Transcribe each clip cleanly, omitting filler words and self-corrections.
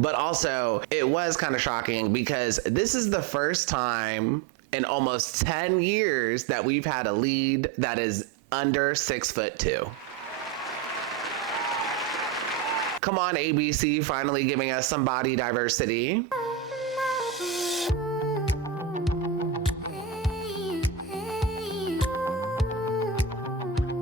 But also, it was kind of shocking because this is the first time in almost 10 years that we've had a lead that is under 6'2". Come on, ABC, finally giving us some body diversity.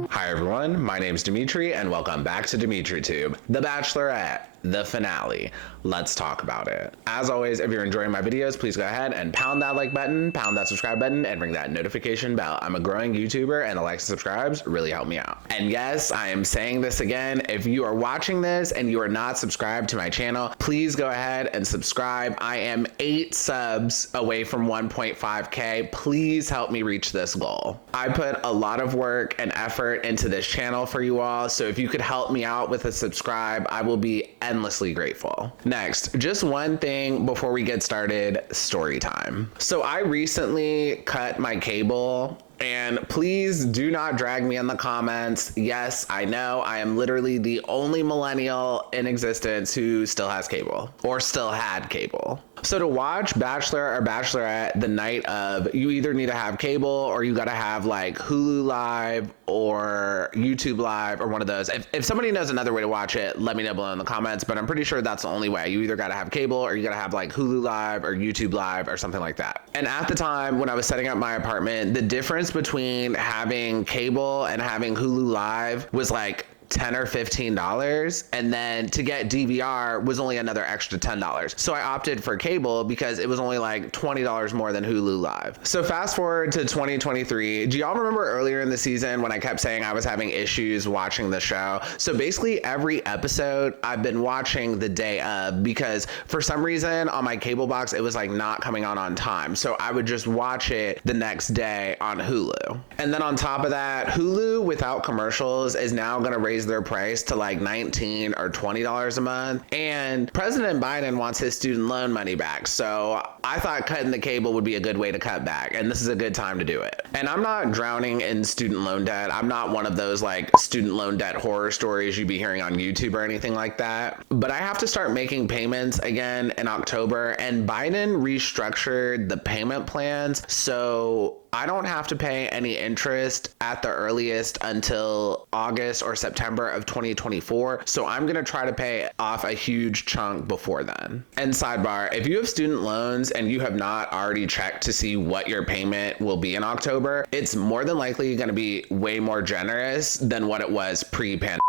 Hi everyone, my name's Demetri and welcome back to DemetriTube, The Bachelorette, the finale. Let's talk about it. As always, if you're enjoying my videos, please go ahead and pound that like button, pound that subscribe button, and ring that notification bell. I'm a growing YouTuber and the likes and subscribes really help me out. And yes, I am saying this again, if you are watching this and you are not subscribed to my channel, please go ahead and subscribe. I am 8 subs away from 1.5K. Please help me reach this goal. I put a lot of work and effort into this channel for you all, so if you could help me out with a subscribe, I will be endlessly grateful. Next, just one thing before we get started, story time. So I recently cut my cable, and please do not drag me in the comments. Yes, I know I am literally the only millennial in existence who still has cable or still had cable. So to watch Bachelor or Bachelorette the night of, you either need to have cable or you gotta have like Hulu Live or YouTube Live or one of those. If somebody knows another way to watch it, let me know below in the comments, but I'm pretty sure that's the only way. You either gotta have cable or you gotta have like Hulu Live or YouTube Live or something like that. And at the time when I was setting up my apartment, the difference between having cable and having Hulu Live was like $10 or $15, and then to get DVR was only another extra $10. So I opted for cable because it was only like $20 more than Hulu Live. So fast forward to 2023. Do y'all remember earlier in the season when I kept saying I was having issues watching the show? So basically every episode I've been watching the day of, because for some reason on my cable box it was like not coming on time. So I would just watch it the next day on Hulu. And then on top of that, Hulu without commercials is now gonna raise their price to like $19 or $20 a month, and President Biden wants his student loan money back, so I thought cutting the cable would be a good way to cut back, and this is a good time to do it. And I'm not drowning in student loan debt. I'm not one of those like student loan debt horror stories you'd be hearing on YouTube or anything like that, but I have to start making payments again in October, and Biden restructured the payment plans so I don't have to pay any interest at the earliest until August or September of 2024. So I'm going to try to pay off a huge chunk before then. And sidebar, if you have student loans and you have not already checked to see what your payment will be in October, it's more than likely going to be way more generous than what it was pre-pandemic.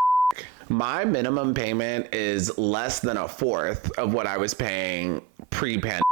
My minimum payment is less than a fourth of what I was paying pre-pandemic.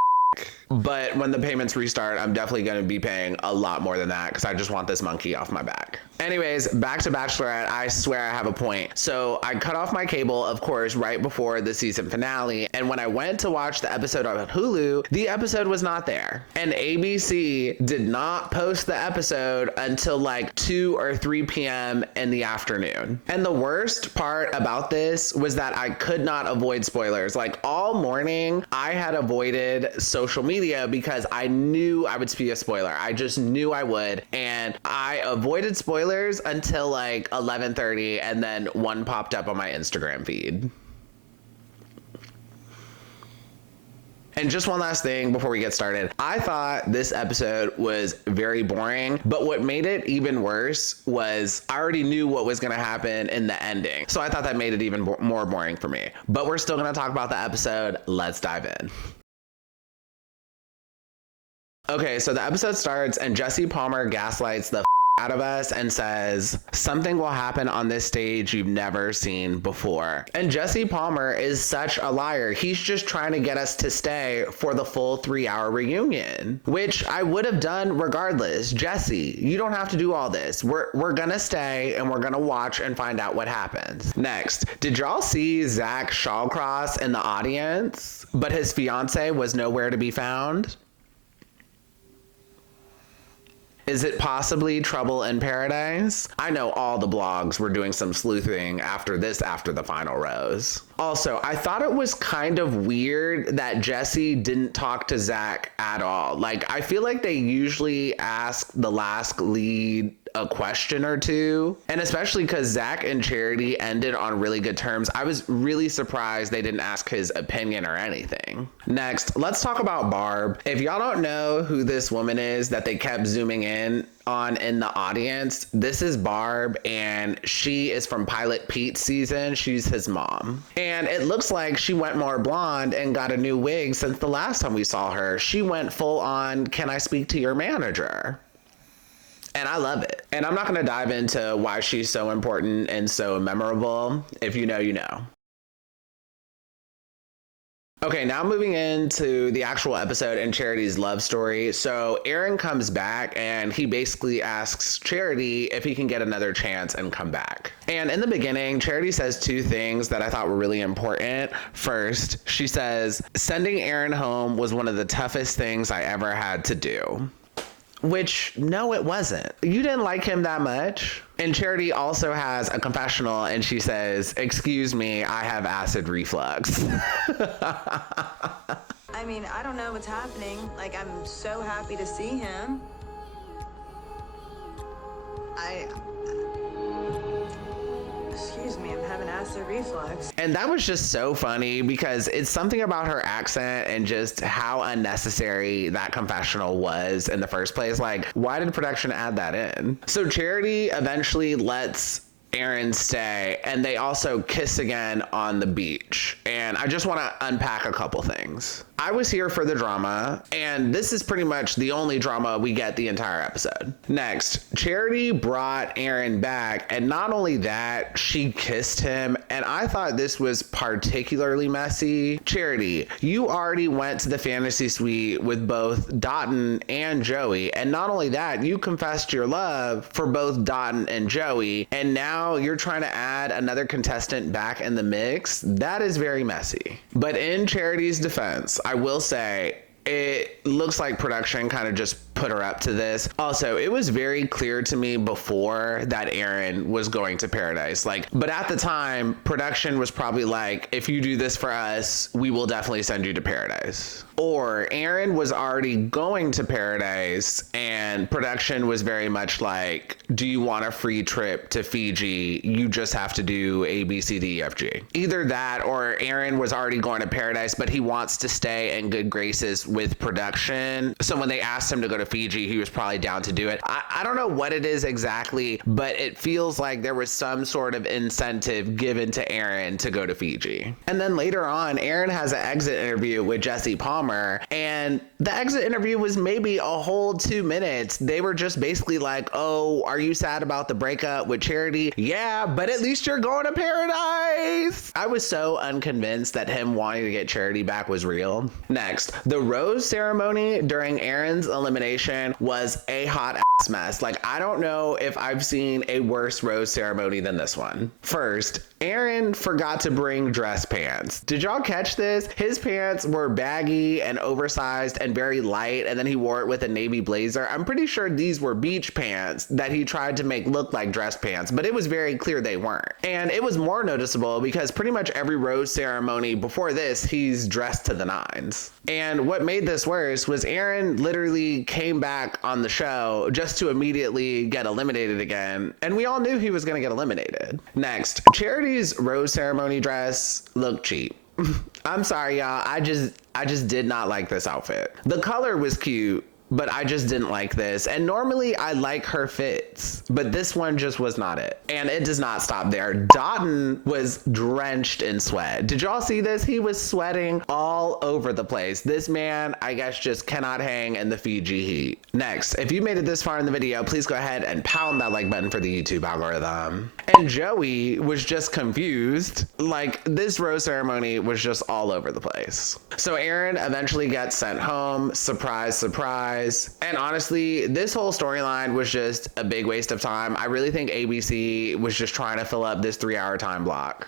But when the payments restart, I'm definitely going to be paying a lot more than that because I just want this monkey off my back. Anyways, back to Bachelorette. I swear I have a point. So I cut off my cable, of course, right before the season finale. And when I went to watch the episode on Hulu, the episode was not there. And ABC did not post the episode until like 2 or 3 p.m. in the afternoon. And the worst part about this was that I could not avoid spoilers. Like all morning, I had avoided social media because I knew I would see a spoiler. I just knew I would. And I avoided spoilers until like 11:30, and then one popped up on my Instagram feed. And just one last thing before we get started. I thought this episode was very boring, but what made it even worse was I already knew what was going to happen in the ending. So I thought that made it even more boring for me. But we're still going to talk about the episode. Let's dive in. Okay, so the episode starts and Jesse Palmer gaslights the out of us and says, something will happen on this stage you've never seen before. And Jesse Palmer is such a liar. He's just trying to get us to stay for the full 3-hour reunion, which I would have done regardless. Jesse, you don't have to do all this. We're gonna stay and we're gonna watch and find out what happens. Next, did y'all see Zach Shawcross in the audience, but his fiance was nowhere to be found? Is it possibly Trouble in Paradise? I know all the blogs were doing some sleuthing after the final rose. Also, I thought it was kind of weird that Jesse didn't talk to Zach at all. Like, I feel like they usually ask the last lead a question or two. And especially because Zach and Charity ended on really good terms, I was really surprised they didn't ask his opinion or anything. Next, let's talk about Barb. If y'all don't know who this woman is that they kept zooming in on in the audience, this is Barb, and she is from Pilot Pete's season. She's his mom. And it looks like she went more blonde and got a new wig since the last time we saw her. She went full on, can I speak to your manager? And I love it. And I'm not going to dive into why she's so important and so memorable. If you know, you know. Okay, now moving into the actual episode and Charity's love story. So Aaron comes back and he basically asks Charity if he can get another chance and come back. And in the beginning, Charity says two things that I thought were really important. First, she says, sending Aaron home was one of the toughest things I ever had to do. Which, no, it wasn't. You didn't like him that much. And Charity also has a confessional and she says, excuse me, I have acid reflux. I mean, I don't know what's happening. Like, I'm so happy to see him. Excuse me, I'm having acid reflux. And that was just so funny because it's something about her accent and just how unnecessary that confessional was in the first place. Like, why did production add that in? So Charity eventually lets Aaron stay, and they also kiss again on the beach. And I just want to unpack a couple things. I was here for the drama, and this is pretty much the only drama we get the entire episode. Next, Charity brought Aaron back, and not only that, she kissed him, and I thought this was particularly messy. Charity, you already went to the fantasy suite with both Dotun and Joey, and not only that, you confessed your love for both Dotun and Joey, and now you're trying to add another contestant back in the mix. That is very messy. But in Charity's defense, I will say it looks like production kind of just put her up to this. Also, it was very clear to me before that Aaron was going to Paradise. But at the time, production was probably like, if you do this for us, we will definitely send you to Paradise. Or Aaron was already going to Paradise and production was very much like, do you want a free trip to Fiji? You just have to do A, B, C, D, E, F, G. Either that or Aaron was already going to Paradise, but he wants to stay in good graces with production. So when they asked him to go to Fiji, he was probably down to do it. I don't know what it is exactly, but it feels like there was some sort of incentive given to Aaron to go to Fiji. And then later on, Aaron has an exit interview with Jesse Palmer, and the exit interview was maybe a whole 2 minutes. They were just basically like, oh, are you sad about the breakup with Charity? Yeah, but at least you're going to Paradise. I was so unconvinced that him wanting to get Charity back was real. Next, the rose ceremony during Aaron's elimination was a hot ass mess. I don't know if I've seen a worse rose ceremony than this one. First, Aaron forgot to bring dress pants. Did y'all catch this? His pants were baggy and oversized and very light, and then he wore it with a navy blazer. I'm pretty sure these were beach pants that he tried to make look like dress pants, but it was very clear they weren't. And it was more noticeable because pretty much every rose ceremony before this, he's dressed to the nines. And what made this worse was Aaron literally came back on the show just to immediately get eliminated again, and we all knew he was going to get eliminated. Next, Charity's rose ceremony dress looked cheap. I'm sorry, y'all. I just did not like this outfit. The color was cute, but I just didn't like this. And normally I like her fits, but this one just was not it. And it does not stop there. Dotun was drenched in sweat. Did y'all see this? He was sweating all over the place. This man, I guess, just cannot hang in the Fiji heat. Next, if you made it this far in the video, please go ahead and pound that like button for the YouTube algorithm. And Joey was just confused. This rose ceremony was just all over the place. So Aaron eventually gets sent home. Surprise, surprise. And honestly, this whole storyline was just a big waste of time. I really think ABC was just trying to fill up this 3-hour time block.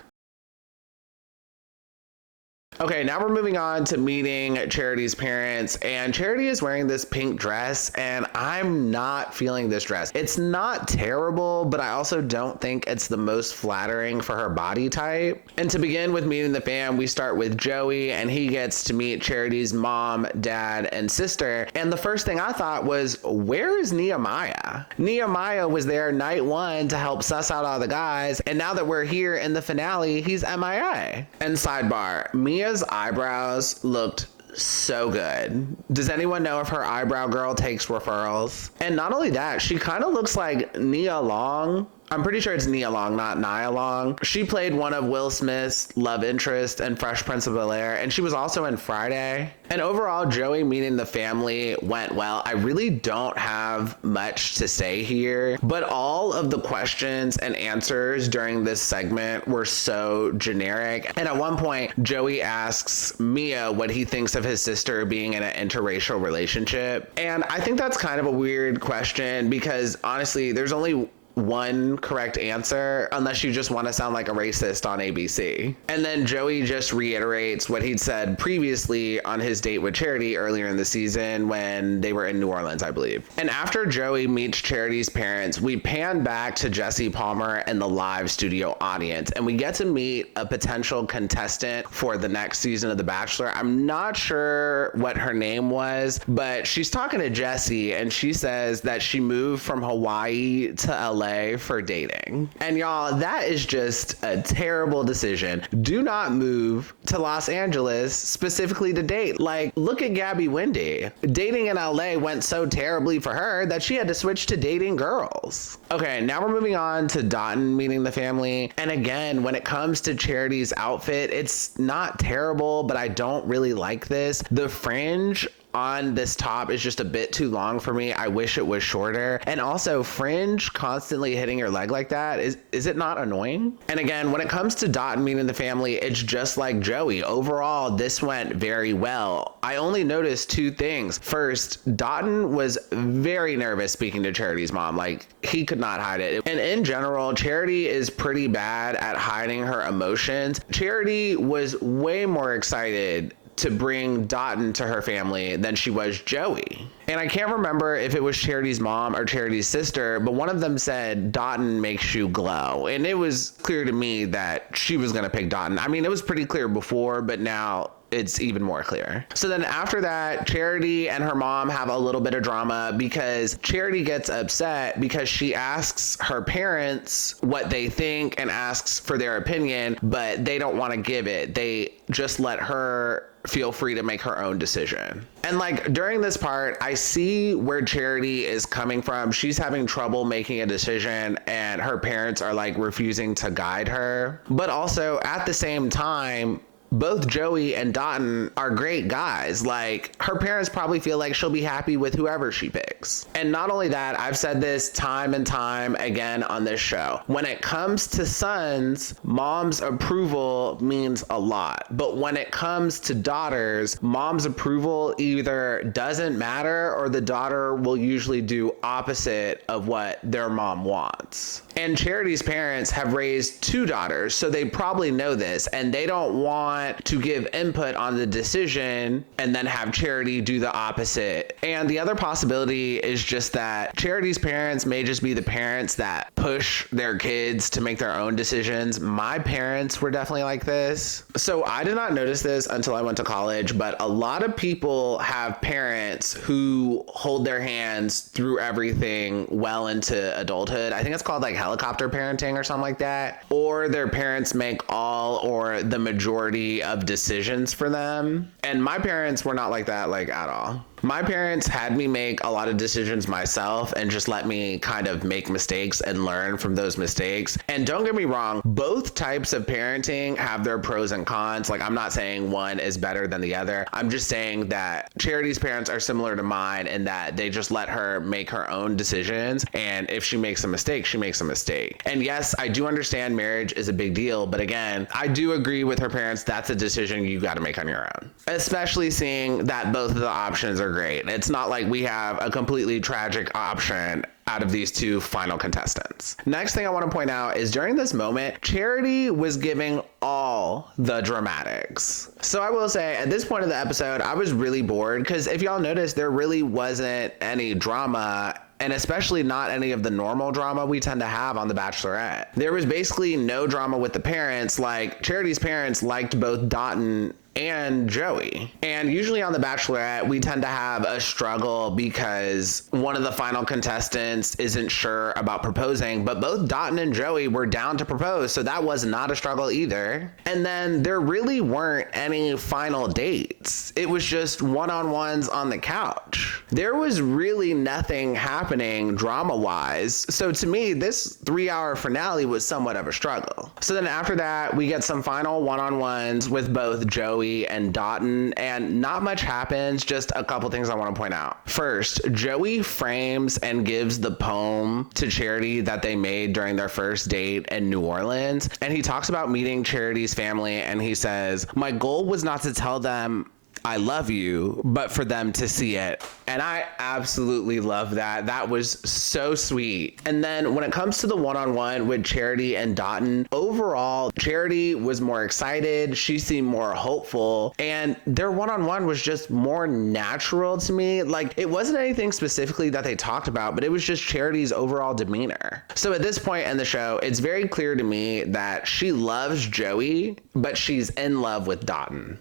Okay, now we're moving on to meeting Charity's parents, and Charity is wearing this pink dress, and I'm not feeling this dress. It's not terrible, but I also don't think it's the most flattering for her body type. And to begin with meeting the fam, we start with Joey, and he gets to meet Charity's mom, dad, and sister. And the first thing I thought was, where is Nehemiah? Nehemiah was there night one to help suss out all the guys, and now that we're here in the finale, he's MIA. And sidebar, Mia's eyebrows looked so good. Does anyone know if her eyebrow girl takes referrals? And not only that, she kind of looks like Nia Long. I'm pretty sure it's Nia Long, not Nia Long. She played one of Will Smith's love interest in Fresh Prince of Bel-Air, and she was also in Friday. And overall, Joey meeting the family went well. I really don't have much to say here, but all of the questions and answers during this segment were so generic. And at one point, Joey asks Mia what he thinks of his sister being in an interracial relationship. And I think that's kind of a weird question because honestly, there's only one correct answer unless you just want to sound like a racist on ABC. And then Joey just reiterates what he'd said previously on his date with Charity earlier in the season when they were in New Orleans, I believe. And after Joey meets Charity's parents, we pan back to Jesse Palmer and the live studio audience, and we get to meet a potential contestant for the next season of The Bachelor. I'm not sure what her name was, but she's talking to Jesse, and she says that she moved from Hawaii to LA for dating. And y'all, that is just a terrible decision. Do not move to Los Angeles specifically to date. Like, look at Gabby Wendy. Dating in LA went so terribly for her that she had to switch to dating girls. Okay, now we're moving on to Dotun meeting the family. And again, when it comes to Charity's outfit, it's not terrible, but I don't really like this. The fringe on this top is just a bit too long for me. I wish it was shorter. And also, fringe constantly hitting your leg like that, is it not annoying? And again, when it comes to Dotun meeting the family, it's just like Joey. Overall, this went very well. I only noticed two things. First, Dotun was very nervous speaking to Charity's mom. Like, he could not hide it. And in general, Charity is pretty bad at hiding her emotions. Charity was way more excited to bring Dotun to her family than she was Joey. And I can't remember if it was Charity's mom or Charity's sister, but one of them said Dotun makes you glow. And it was clear to me that she was gonna pick Dotun. I mean, it was pretty clear before, but now it's even more clear. So then after that, Charity and her mom have a little bit of drama because Charity gets upset because she asks her parents what they think and asks for their opinion, but they don't want to give it. They just let her feel free to make her own decision. And like during this part, I see where Charity is coming from. She's having trouble making a decision and her parents are like refusing to guide her. But also at the same time, both Joey and Dotun are great guys. Like, her parents probably feel like she'll be happy with whoever she picks. And not only that, I've said this time and time again on this show. When it comes to sons, mom's approval means a lot. But when it comes to daughters, mom's approval either doesn't matter or the daughter will usually do opposite of what their mom wants. And Charity's parents have raised two daughters, so they probably know this, and they don't want to give input on the decision and then have Charity do the opposite. And the other possibility is just that Charity's parents may just be the parents that push their kids to make their own decisions. My parents were definitely like this. So I did not notice this until I went to college, but a lot of people have parents who hold their hands through everything well into adulthood. I think it's called like helicopter parenting or something like that. Or their parents make all or the majority of decisions for them. And my parents were not like that, like at all. My parents had me make a lot of decisions myself and just let me kind of make mistakes and learn from those mistakes. And don't get me wrong, both types of parenting have their pros and cons. Like, I'm not saying one is better than the other. I'm just saying that Charity's parents are similar to mine in that they just let her make her own decisions. And if she makes a mistake, she makes a mistake. And yes, I do understand marriage is a big deal. But again, I do agree with her parents. That's a decision you got to make on your own, especially seeing that both of the options are great. It's not like we have a completely tragic option out of these two final contestants. Next thing I want to point out is during this moment, Charity was giving all the dramatics. So I will say at this point of the episode, I was really bored because if y'all noticed, there really wasn't any drama, and especially not any of the normal drama we tend to have on The Bachelorette. There was basically no drama with the parents. Like, Charity's parents liked both Dotun and Joey. And usually on The Bachelorette, we tend to have a struggle because one of the final contestants isn't sure about proposing, but both Dotun and Joey were down to propose, so that was not a struggle either. And then there really weren't any final dates. It was just one-on-ones on the couch. There was really nothing happening drama-wise, so to me, this 3-hour finale was somewhat of a struggle. So then after that, we get some final one-on-ones with both Joey and Dotun, and not much happens, just a couple things I want to point out. First, Joey frames and gives the poem to Charity that they made during their first date in New Orleans, and he talks about meeting Charity's family, and he says, "My goal was not to tell them I love you, but for them to see it." And I absolutely love that. That was so sweet. And then when it comes to the one-on-one with Charity and Dotun, overall, Charity was more excited. She seemed more hopeful, and their one-on-one was just more natural to me. Like, it wasn't anything specifically that they talked about, but it was just Charity's overall demeanor. So at this point in the show, it's very clear to me that she loves Joey, but she's in love with Dotun.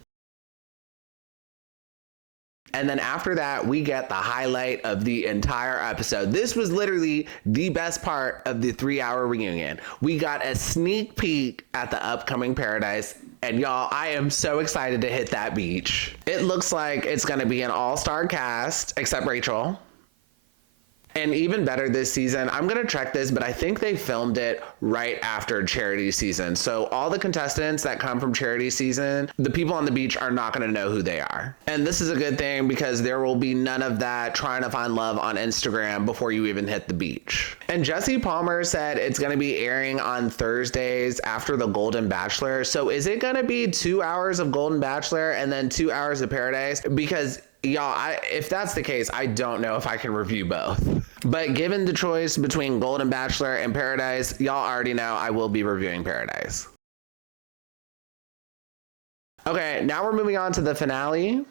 And then after that, we get the highlight of the entire episode. This was literally the best part of the 3-hour reunion. We got a sneak peek at the upcoming paradise. And y'all, I am so excited to hit that beach. It looks like it's gonna be an all-star cast, except Rachel. And even better this season, I'm gonna check this, but I think they filmed it right after Charity's season. So all the contestants that come from Charity's season, the people on the beach are not gonna know who they are. And this is a good thing because there will be none of that trying to find love on Instagram before you even hit the beach. And Jesse Palmer said it's gonna be airing on Thursdays after the Golden Bachelor. So is it gonna be 2 hours of Golden Bachelor and then 2 hours of Paradise? Because y'all, if that's the case, I don't know if I can review both. But given the choice between Golden Bachelor and Paradise, y'all already know I will be reviewing Paradise. Okay, now we're moving on to the finale.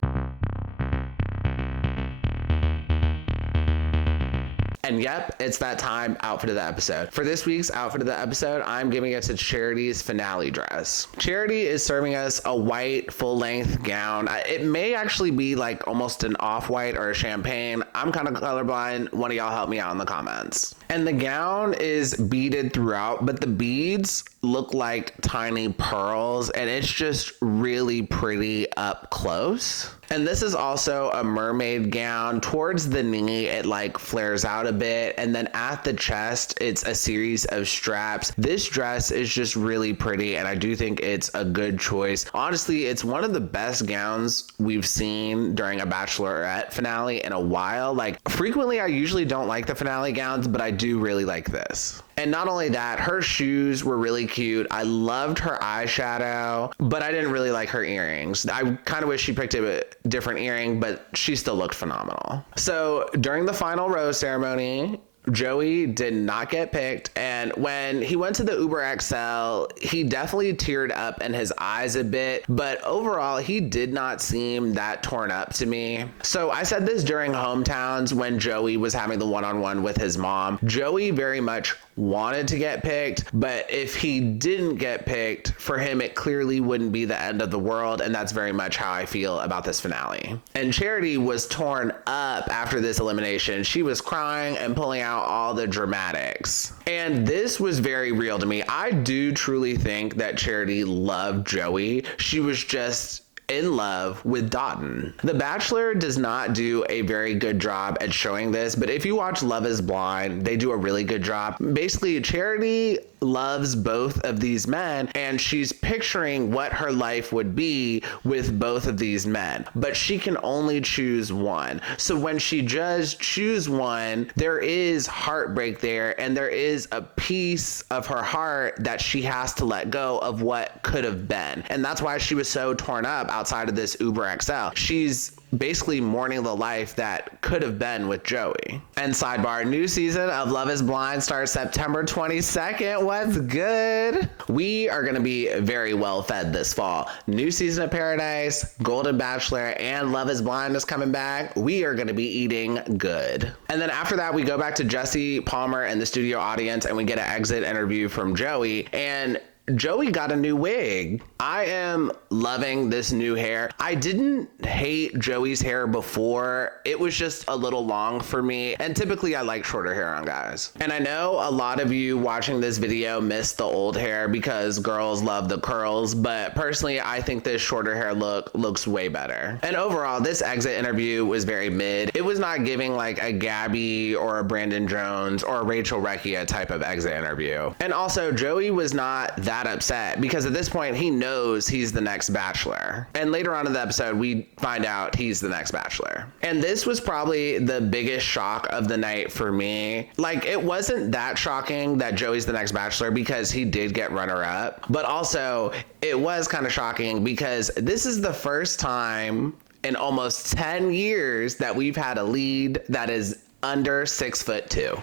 And yep, it's that time, outfit of the episode. For this week's outfit of the episode, I'm giving it to Charity's finale dress. Charity is serving us a white full-length gown. It may actually be like almost an off-white or a champagne. I'm kind of colorblind. One of y'all help me out in the comments. And the gown is beaded throughout, but the beads look like tiny pearls, and it's just really pretty up close. And this is also a mermaid gown. Towards the knee, it like flares out a bit, and then at the chest, it's a series of straps. This dress is just really pretty, and I do think it's a good choice. Honestly, it's one of the best gowns we've seen during a Bachelorette finale in a while. Like, frequently, I usually don't like the finale gowns, but I do really like this. And not only that, her shoes were really cute. I loved her eyeshadow, but I didn't really like her earrings. I kind of wish she picked a different earring, but she still looked phenomenal. So during the final rose ceremony, Joey did not get picked, and when he went to the Uber XL, he definitely teared up in his eyes a bit, but overall, he did not seem that torn up to me. So I said this during Hometowns when Joey was having the one-on-one with his mom. Joey very much wanted to get picked, but if he didn't get picked, for him it clearly wouldn't be the end of the world, and that's very much how I feel about this finale. And Charity was torn up after this elimination. She was crying and pulling out all the dramatics, and this was very real to me. I do truly think that Charity loved Joey. She was just in love with Dotun. The Bachelor does not do a very good job at showing this, but if you watch Love is Blind, they do a really good job. Basically, Charity loves both of these men, and she's picturing what her life would be with both of these men, but she can only choose one. So when she does choose one, there is heartbreak there, and there is a piece of her heart that she has to let go of what could have been. And that's why she was so torn up outside of this Uber XL. She's basically mourning the life that could have been with Joey. And sidebar, new season of Love is Blind starts September 22nd. What's good? We are going to be very well fed this fall. New season of Paradise, Golden Bachelor, and Love is Blind is coming back. We are going to be eating good. And then after that, we go back to Jesse Palmer and the studio audience, and we get an exit interview from Joey. And Joey got a new wig. I am loving this new hair. I didn't hate Joey's hair before. It was just a little long for me. And typically I like shorter hair on guys. And I know a lot of you watching this video missed the old hair because girls love the curls. But personally, I think this shorter hair look looks way better. And overall, this exit interview was very mid. It was not giving like a Gabby or a Brandon Jones or a Rachel Recchia type of exit interview. And also, Joey was not that upset because at this point he knows he's the next Bachelor, and later on in the episode we find out he's the next Bachelor. And this was probably the biggest shock of the night for me. Like, it wasn't that shocking that Joey's the next Bachelor because he did get runner-up, but also it was kind of shocking because this is the first time in almost 10 years that we've had a lead that is under 6'2".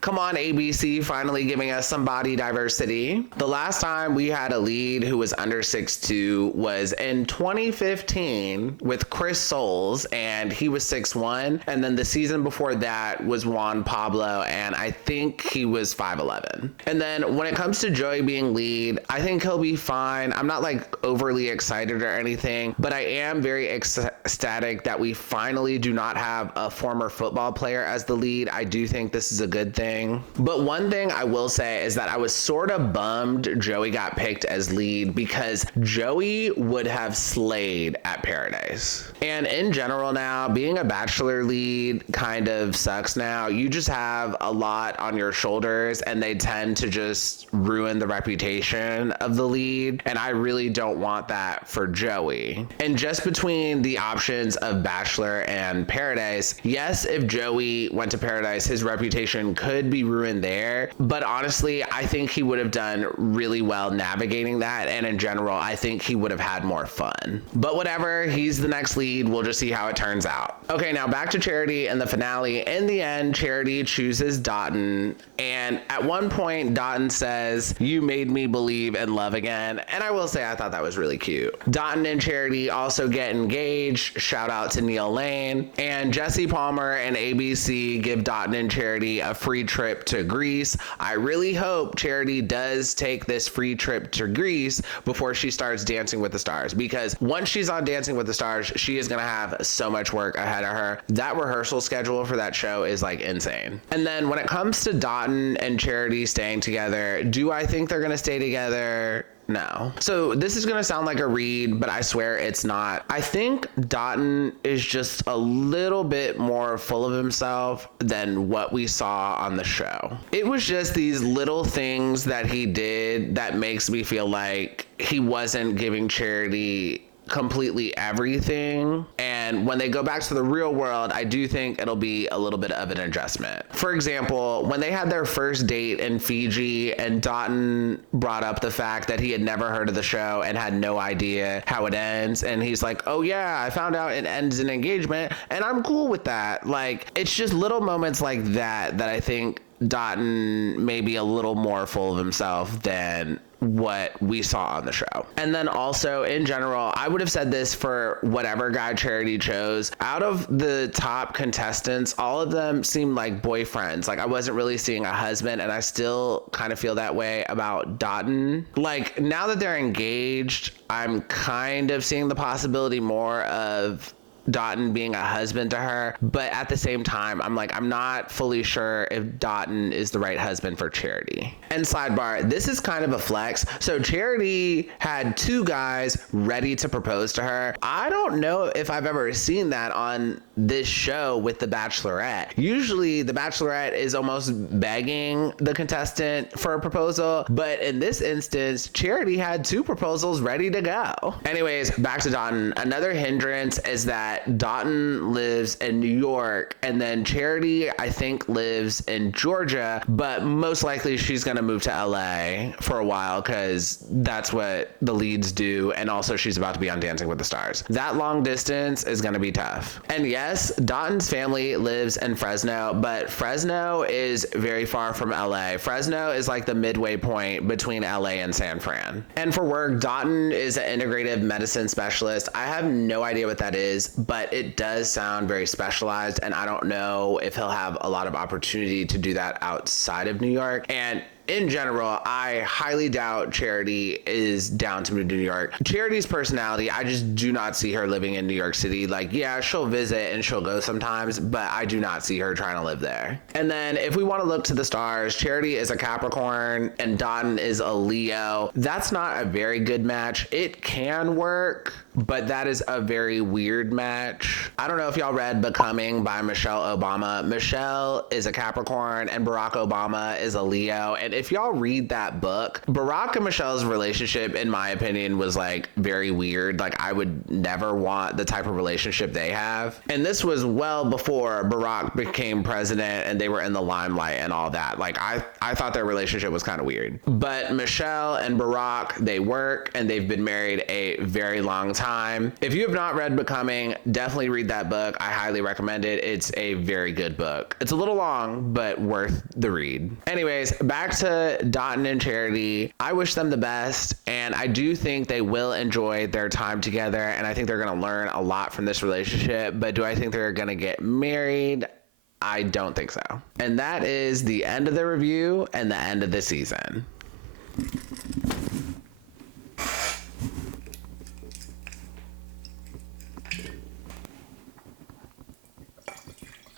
Come on, ABC, finally giving us some body diversity. The last time we had a lead who was under 6'2" was in 2015 with Chris Soules, and he was 6'1". And then the season before that was Juan Pablo, and I think he was 5'11". And then when it comes to Joey being lead, I think he'll be fine. I'm not like overly excited or anything, but I am very ecstatic that we finally do not have a former football player as the lead. I do think this is a good thing. But one thing I will say is that I was sort of bummed Joey got picked as lead because Joey would have slayed at Paradise. And in general now, being a Bachelor lead kind of sucks now. You just have a lot on your shoulders and they tend to just ruin the reputation of the lead. And I really don't want that for Joey. And just between the options of Bachelor and Paradise, yes, if Joey went to Paradise, his reputation could be ruined there, but honestly I think he would have done really well navigating that, and in general I think he would have had more fun. But whatever, he's the next lead, we'll just see how it turns out. Okay, now back to Charity and the finale. In the end, Charity chooses Dotun, and at one point Dotun says, "You made me believe in love again," and I will say I thought that was really cute. Dotun and Charity also get engaged, shout out to Neil Lane, and Jesse Palmer and ABC give Dotun and Charity a free trip to Greece. I really hope Charity does take this free trip to Greece before she starts Dancing with the Stars, because once she's on Dancing with the Stars, she is going to have so much work ahead of her. That rehearsal schedule for that show is like insane. And then when it comes to Dotun and Charity staying together, do I think they're going to stay together? No. So this is going to sound like a read, but I swear it's not. I think Dotun is just a little bit more full of himself than what we saw on the show. It was just these little things that he did that makes me feel like he wasn't giving Charity completely everything. And when they go back to the real world, I do think it'll be a little bit of an adjustment. For example, when they had their first date in Fiji and Dotun brought up the fact that he had never heard of the show and had no idea how it ends, and he's like, "Oh yeah, I found out it ends in engagement and I'm cool with that." Like, it's just little moments like that that I think Dotun may be a little more full of himself than what we saw on the show. And then also in general, I would have said this for whatever guy Charity chose. Out of the top contestants, all of them seemed like boyfriends. Like, I wasn't really seeing a husband, and I still kind of feel that way about Dotun. Like, now that they're engaged, I'm kind of seeing the possibility more of Dotun being a husband to her, but at the same time, I'm not fully sure if Dotun is the right husband for Charity. And sidebar, this is kind of a flex. So Charity had 2 guys ready to propose to her. I don't know if I've ever seen that on this show with the Bachelorette. Usually the Bachelorette is almost begging the contestant for a proposal, but in this instance, Charity had 2 proposals ready to go. Anyways, back to Dotun. Another hindrance is that that Dotun lives in New York, and then Charity, I think, lives in Georgia, but most likely she's gonna move to LA for a while because that's what the leads do, and also she's about to be on Dancing with the Stars. That long distance is gonna be tough. And yes, Dotun's family lives in Fresno, but Fresno is very far from LA. Fresno is like the midway point between LA and San Fran. And for work, Dotun is an integrative medicine specialist. I have no idea what that is, but it does sound very specialized, and I don't know if he'll have a lot of opportunity to do that outside of New York. And in general, I highly doubt Charity is down to move to New York. Charity's personality, I just do not see her living in New York City. Like, yeah, she'll visit and she'll go sometimes, but I do not see her trying to live there. And then if we want to look to the stars, Charity is a Capricorn and Dotun is a Leo. That's not a very good match. It can work, but that is a very weird match. I don't know if y'all read Becoming by Michelle Obama. Michelle is a Capricorn and Barack Obama is a Leo. And if y'all read that book, Barack and Michelle's relationship, in my opinion, was like very weird. Like, I would never want the type of relationship they have. And this was well before Barack became president and they were in the limelight and all that. Like, I thought their relationship was kind of weird. But Michelle and Barack, they work and they've been married a very long time. If you have not read Becoming, definitely read that book. I highly recommend it. It's a very good book. It's a little long, but worth the read. Anyways, back to Dotun and Charity. I wish them the best, and I do think they will enjoy their time together, and I think they're going to learn a lot from this relationship. But do I think they're going to get married? I don't think so. And that is the end of the review and the end of the season.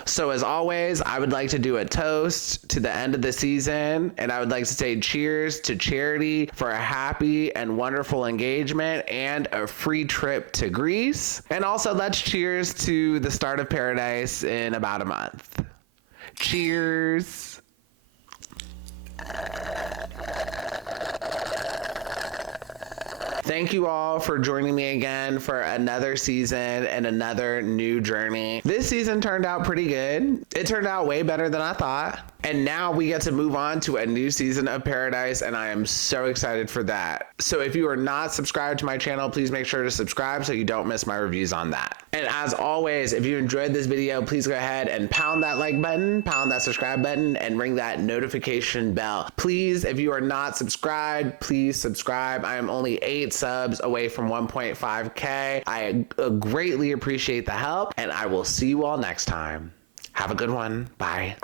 So as always, I would like to do a toast to the end of the season, and I would like to say cheers to Charity for a happy and wonderful engagement and a free trip to Greece. And also let's cheers to the start of Paradise in about a month. Cheers. Thank you all for joining me again for another season and another new journey. This season turned out pretty good. It turned out way better than I thought. And now we get to move on to a new season of Paradise, and I am so excited for that. So if you are not subscribed to my channel, please make sure to subscribe so you don't miss my reviews on that. And as always, if you enjoyed this video, please go ahead and pound that like button, pound that subscribe button, and ring that notification bell. Please, if you are not subscribed, please subscribe. I am only 8 subs away from 1.5K. I greatly appreciate the help, and I will see you all next time. Have a good one. Bye.